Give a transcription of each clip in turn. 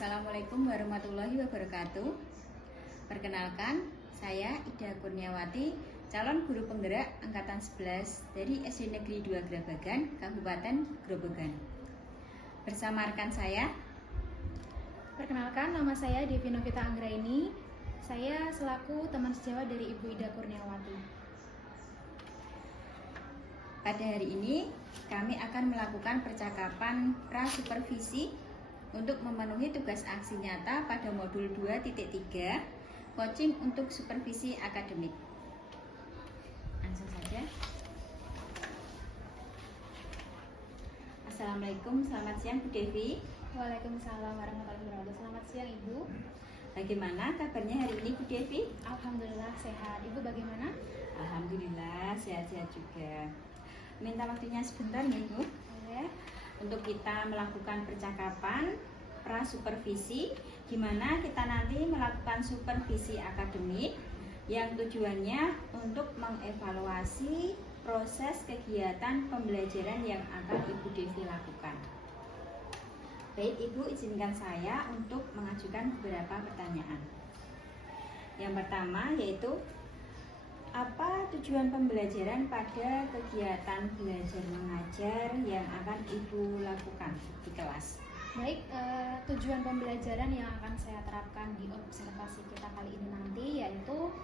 Assalamualaikum warahmatullahi wabarakatuh. Perkenalkan, saya Ida Kurniawati, calon guru penggerak angkatan 11 dari SD Negeri 2 Grabagan, Kabupaten Grobogan. Bersama rekan saya. Perkenalkan, nama saya Devi Novita Anggraini. Saya selaku teman sejawat dari Ibu Ida Kurniawati. Pada hari ini, kami akan melakukan percakapan pra-supervisi untuk memenuhi tugas aksi nyata pada modul 2.3, coaching untuk supervisi akademik. Langsung saja. Assalamualaikum, selamat siang Bu Devi. Waalaikumsalam warahmatullahi wabarakatuh. Selamat siang Ibu. Bagaimana kabarnya hari ini Bu Devi? Alhamdulillah sehat. Ibu bagaimana? Alhamdulillah sehat-sehat juga. Minta waktunya sebentar ya Bu. Boleh. Untuk kita melakukan percakapan pra-supervisi, di mana kita nanti melakukan supervisi akademik yang tujuannya untuk mengevaluasi proses kegiatan pembelajaran yang akan Ibu Devi lakukan. Baik Ibu, izinkan saya untuk mengajukan beberapa pertanyaan. Yang pertama yaitu, apa tujuan pembelajaran pada kegiatan belajar mengajar yang akan Ibu lakukan di kelas? Baik, tujuan pembelajaran yang akan saya terapkan di observasi kita kali ini nanti yaitu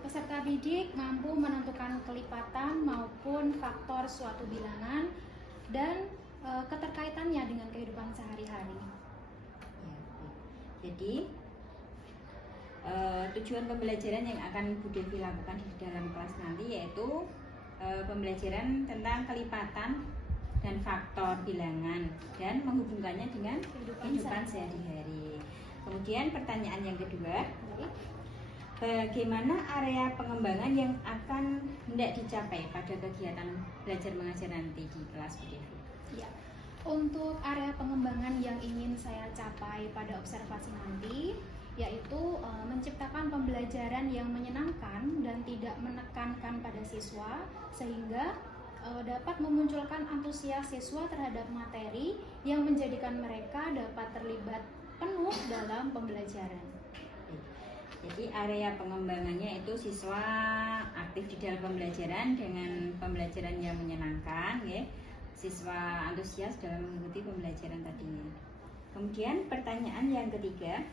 peserta didik mampu menentukan kelipatan maupun faktor suatu bilangan dan keterkaitannya dengan kehidupan sehari-hari. Ya, jadi tujuan pembelajaran yang akan Bu Devi lakukan di dalam kelas nanti yaitu pembelajaran tentang kelipatan dan faktor bilangan dan menghubungkannya dengan kehidupan sehari-hari. Kemudian pertanyaan yang kedua, bagaimana area pengembangan yang akan hendak dicapai pada kegiatan belajar mengajar nanti di kelas Bu Devi? Ya. Untuk area pengembangan yang ingin saya capai pada observasi nanti yaitu menciptakan pembelajaran yang menyenangkan dan tidak menekankan pada siswa sehingga dapat memunculkan antusias siswa terhadap materi yang menjadikan mereka dapat terlibat penuh dalam pembelajaran. Jadi area pengembangannya itu siswa aktif di dalam pembelajaran dengan pembelajaran yang menyenangkan, ya. Siswa antusias dalam mengikuti pembelajaran tadinya. Kemudian pertanyaan yang ketiga,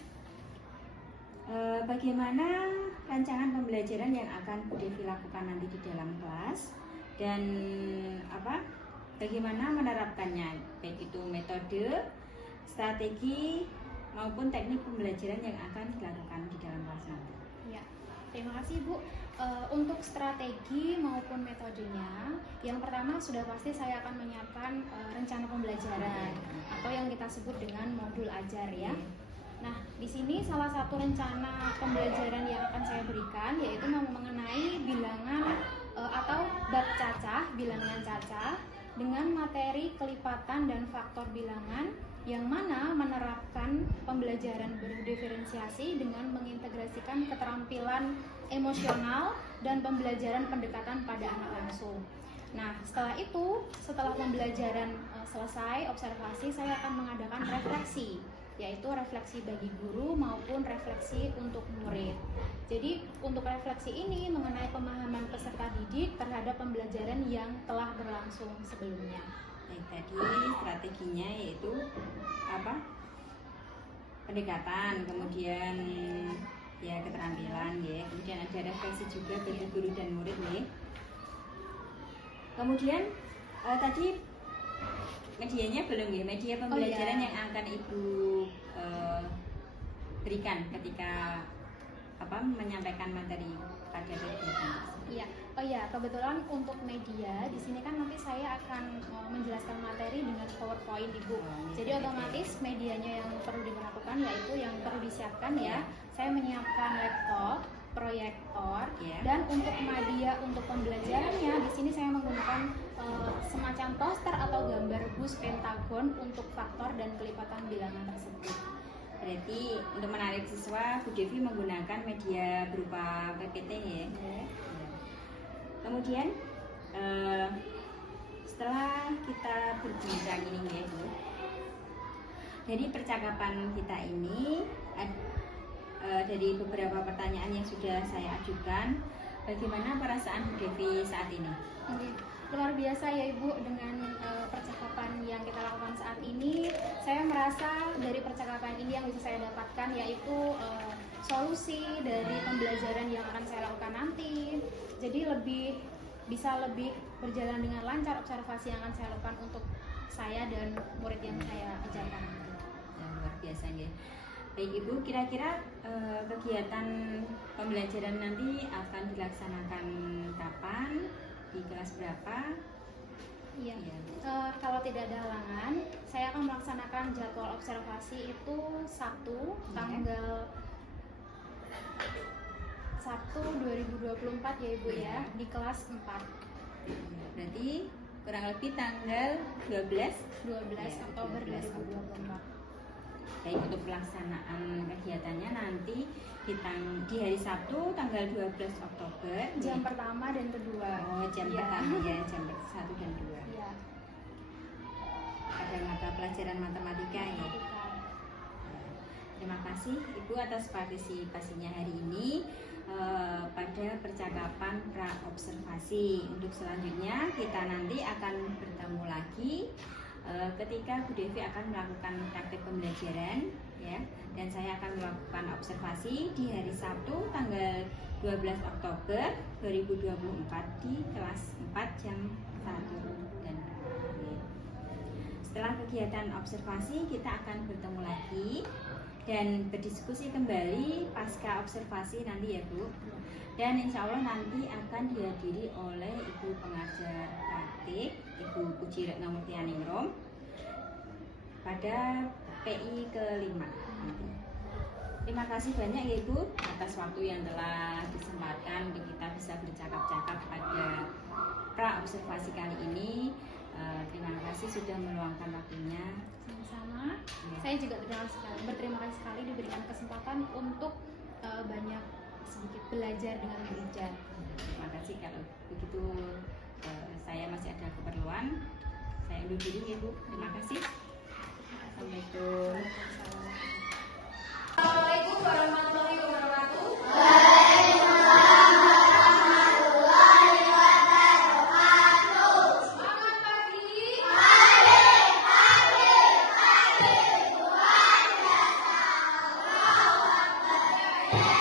bagaimana rancangan pembelajaran yang akan Bu Devi lakukan nanti di dalam kelas dan bagaimana menerapkannya, baik itu metode, strategi maupun teknik pembelajaran yang akan dilakukan di dalam kelas nanti. Ya, terima kasih Bu. Untuk strategi maupun metodenya, yang pertama sudah pasti saya akan menyiapkan rencana pembelajaran atau yang kita sebut dengan modul ajar ya. Nah, di sini salah satu rencana pembelajaran yang akan saya berikan yaitu mengenai bilangan atau bab cacah, bilangan cacah dengan materi kelipatan dan faktor bilangan yang mana menerapkan pembelajaran berdiferensiasi dengan mengintegrasikan keterampilan emosional dan pembelajaran pendekatan pada anak langsung. Nah, setelah pembelajaran selesai, observasi, saya akan mengadakan refleksi, yaitu refleksi bagi guru maupun refleksi untuk murid. Jadi untuk refleksi ini mengenai pemahaman peserta didik terhadap pembelajaran yang telah berlangsung sebelumnya. Baik, tadi strateginya yaitu pendekatan, kemudian ya keterampilan ya, kemudian ada refleksi juga bagi guru dan murid ya. Kemudian tadi medianya belum ya, media pembelajaran yang akan Ibu berikan ketika menyampaikan materi pada kegiatan. Iya, kebetulan untuk media di sini kan nanti saya akan menjelaskan materi dengan PowerPoint Ibu. Jadi otomatis medianya yang perlu dilakukan yaitu yang perlu disiapkan ya. Saya menyiapkan laptop, proyektor, dan untuk media untuk pembelajarannya di sini saya menggunakan semacam poster atau gambar bus pentagon untuk faktor dan kelipatan bilangan tersebut. Berarti untuk menarik siswa, Bu Devi menggunakan media berupa PPT ya. Kemudian setelah kita berbincang ini ya Bu, Dari percakapan kita ini, dari beberapa pertanyaan yang sudah saya ajukan, bagaimana perasaan Bu Devi saat ini? Luar biasa ya Ibu, dengan percakapan yang kita lakukan saat ini, saya merasa dari percakapan ini yang bisa saya dapatkan yaitu solusi dari pembelajaran yang akan saya lakukan nanti. Jadi bisa lebih berjalan dengan lancar observasi yang akan saya lakukan untuk saya dan murid yang saya ajarkan. Ya, luar biasa ya. Baik Ibu, kira-kira kegiatan pembelajaran nanti akan dilaksanakan kapan? Di kelas berapa? Iya. Kalau tidak ada halangan, saya akan melaksanakan jadwal observasi itu Sabtu, tanggal 1 2024 ya Ibu ya, di kelas 4. Ya, berarti kurang lebih tanggal 12 Oktober 2024. Baik, untuk pelaksanaan kegiatannya nanti di hari Sabtu tanggal 12 Oktober jam pertama dan kedua. Oh, jam pertama ya, jam 1 dan 2. Iya. Pada mata pelajaran matematika ya. Terima kasih Ibu atas partisipasinya hari ini pada percakapan pra-observasi. Untuk selanjutnya kita nanti akan bertemu lagi ketika Bu Devi akan melakukan praktik pembelajaran ya, dan saya akan melakukan observasi di hari Sabtu tanggal 12 Oktober 2024 di kelas 4 jam 1 dan 2. Setelah kegiatan observasi kita akan bertemu lagi dan berdiskusi kembali pasca observasi nanti ya Bu, dan insya Allah nanti akan dihadiri oleh Ibu pengajar praktik Ibu Puji Retno Multianingrum pada PI ke-5 nanti. Terima kasih banyak ya Ibu atas waktu yang telah disempatkan untuk kita bisa bercakap-cakap pada pra-observasi kali ini. Terima kasih sudah meluangkan waktunya. Sama-sama. Ya. Saya juga berterima kasih sekali diberikan kesempatan untuk banyak sedikit belajar dengan belajar. Terima kasih. Kalau begitu saya masih ada keperluan, saya undur diri ya Bu. Terima kasih. Assalamualaikum. Assalamualaikum warahmatullahi wabarakatuh. Selamat pagi. Pagi.